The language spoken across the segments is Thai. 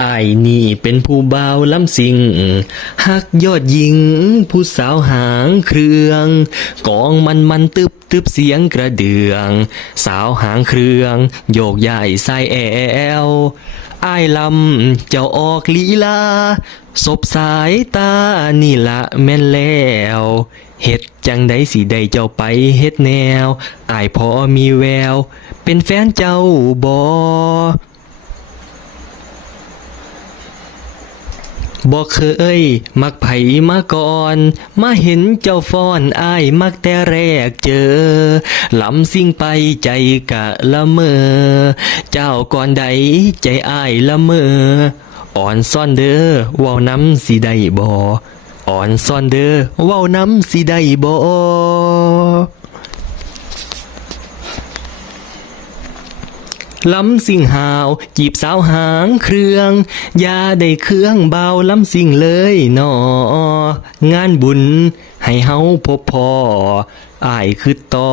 อายนี่เป็นผู้เบาล้ำสิงฮักยอดหญิง ผู้สาวหางเครื่อง กองมันมันตึบตึบเสียงกระเดือง สาวหางเครื่อง โยกย้ายใส่แอวอายลำเจ้าออกลีลาศบสายตานี่ละแม่นแล้วเฮ็ดจังไดสิได้เจ้าไปเฮ็ดแนวอายพอมีแวว เป็นแฟนเจ้าบอ บอกเคย มักไผมาก่อน มาเห็นเจ้าฟ้อนอายมักแต่แรกเจอลำสิ่งไปใจกะละเมอ เจ้าก่อนใดใจอายละเมอ อ่อนซ่อนเด้อเว้าน้ำสิได้บ่อ่อนซ่อนเด้อเว้าน้ำสิได้บ่ ลำสิ่งหาวจีบสาวหางเครื่องอย่าได้เครื่องเบาลำสิ่งเลยนองานบุญ ให้เฮาพบพออายคือต่อ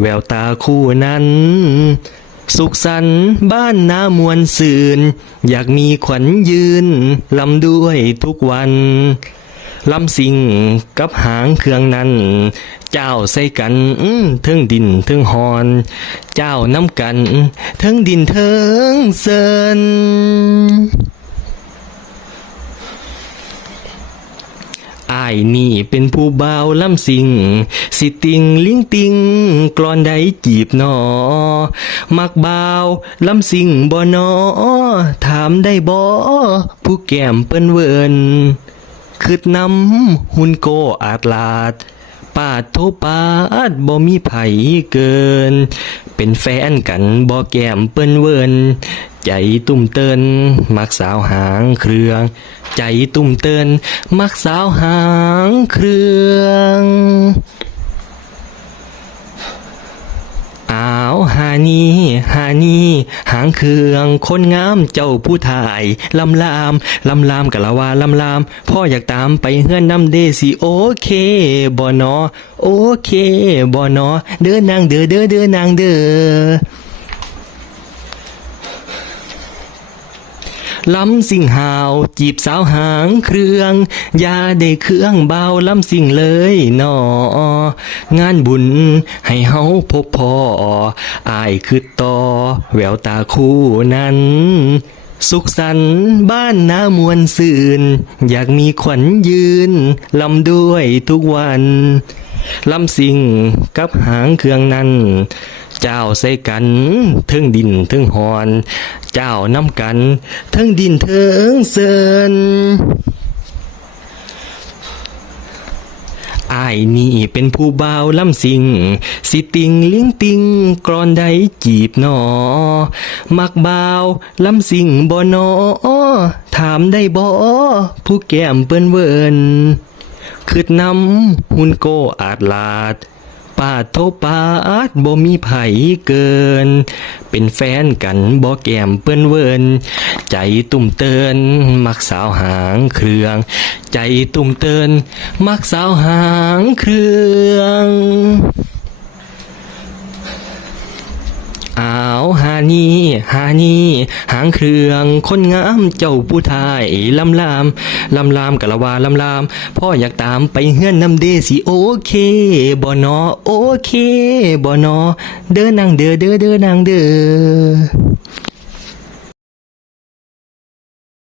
แววตาคู่นั้น สุขสันต์บ้านนามวลซืนอยากมีขวัญยืนลำด้วยทุกวัน ลำสิงกับหางเครื่องนั้น เจ้าใส่กันทิงดินทิงหอน เจ้าน้ำกันทิงดินเทิงเซินอายนี่เป็นผู้บ่าวลำสิง สิติงลิงติงกรอนใดจีบหนอ มักบ่าวลำสิงบ่นอ ถามได้บ่ผู้แก้มเปิ้นเวิน คืดนำหุ่นโกอาดลาด ปาดโทปาดบ่มีไผเกิน เป็นแฟนกันบ่แก้มเปิ้นเวิน ใจตุ่มเติน มักสาวหางเครื่อง ใจตุ่มเติน มักสาวหางเครื่อง อ้าวหานี่หานีหางเครื่องคนงามเจ้าผู้ถ่ายลำลามลำลามกะละวาลำลาม พ่ออยากตามไปเฮือนน้ำเดสิโอเคบอนอโอเคบอนอเดินนางเด้อเด้อเดินนางเด้อ ลำสิ่งหาวจีบสาวหางเครื่องอย่าได้เครื่องเบาลำสิ่งเลยนองานบุญให้เฮาพบพออายคือต่อแววตาคู่นั้นสุขสันต์บ้านนามวลซื่น อยากมีขวัญยืนลำด้วยทุกวันลำสิ่งกับหางเครื่องนั้น เจ้าใส่กันเทิงดินเทิงหอน เจ้าน้ำกันเทิงดินเทิงเซินอายนี่เป็นผู้บ่าวลำสิง สิติงเลี้ยงติงกรอนใดจีบหนอ มักบ่าวลำสิงบ่นอ ถามได้บ่ผู้แก้มเปิ้นเวินคืดนำหุ่นโกอาดลาด ปาดโทปาดบ่มีไผเกิน เป็นแฟนกันบ่แก้มเปิ้นเวิน ใจตุ่มเตินมักสาวหางเครื่อง ใจตุ่มเตินมักสาวหางเครื่องอ้าาหานี่หานี่หางเครื่องคนงามเจ้าผู้ทายลำลามลำลามกะละวาลำลามพ่ออยากตามไปเฮือนนำเดสิโอเคบ่นอโอเคบ่นอเด้อนางเด้อเด้อเด้อนางเด้อ